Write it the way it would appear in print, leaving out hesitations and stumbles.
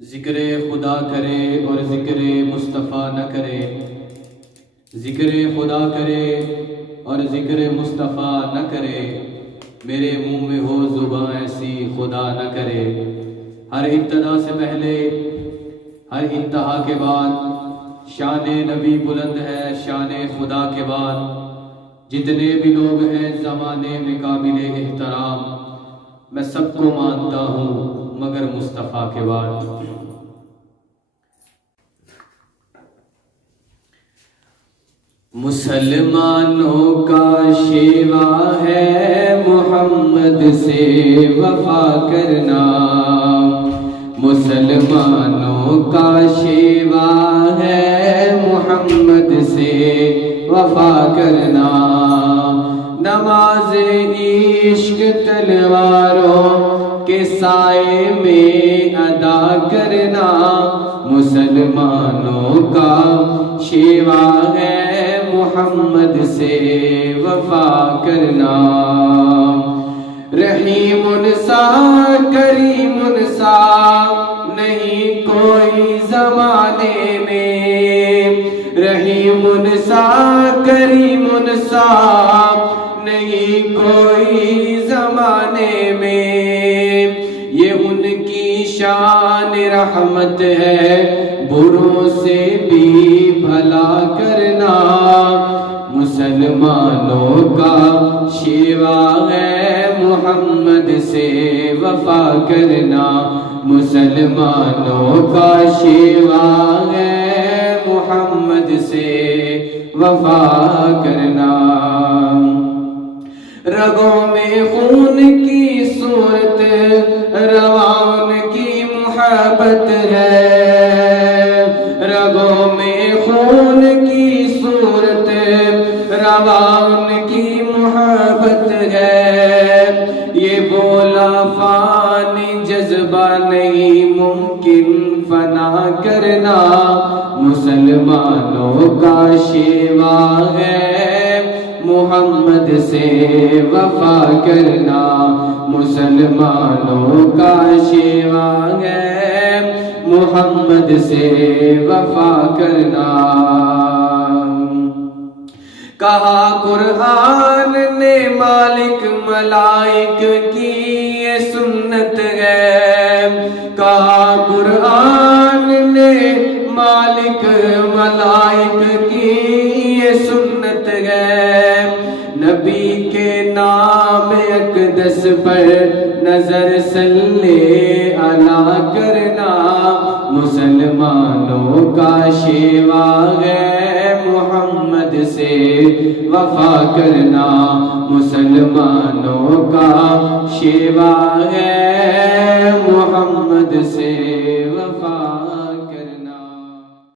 ذکر خدا کرے اور ذکر مصطفیٰ نہ کرے، ذکر خدا کرے اور ذکر مصطفیٰ نہ کرے، میرے منہ میں ہو زباں ایسی خدا نہ کرے۔ ہر ابتدا سے پہلے، ہر انتہا کے بعد شان نبی بلند ہے، شان خدا کے بعد جتنے بھی لوگ ہیں زمانے میں قابل احترام، میں سب کو مانتا ہوں مگر مصطفیٰ کے بعد۔ مسلمانوں کا شیوا ہے محمد سے وفا کرنا، مسلمانوں کا شیوا ہے محمد سے وفا کرنا، نماز عشق تلواروں کے سائے میں ادا کرنا، مسلمانوں کا شیوا ہے محمد سے وفا کرنا۔ رحیم سا کریم سا نہیں کوئی زمانے میں، رحیم سا کریم سا نہیں کوئی زمانے میں، یہ ان کی شان رحمت ہے بروں سے بھی بھلا کرنا، مسلمانوں کا شیوا ہے محمد سے وفا کرنا، مسلمانوں کا شیوا ہے محمد سے وفا کرنا۔ رگوں میں خون کی صورت روان کی محبت ہے، رگوں میں خون کی صورت روان کی محبت ہے، یہ بولا فانی جذبہ نہیں ممکن فنا کرنا، مسلمانوں کا شیوا ہے محمد سے وفا کرنا، مسلمانوں کا شیوا ہے محمد سے وفا کرنا۔ کہا قرآن نے مالک ملائک کی یہ سنت ہے، کہا قرآن نے مالک ملائک کی یہ سنت ہے، نبی کے نام اقدس پر نظر صلی علیہ کرنا، مسلمانوں کا شیوا ہے محمد سے وفا کرنا، مسلمانوں کا شیوا ہے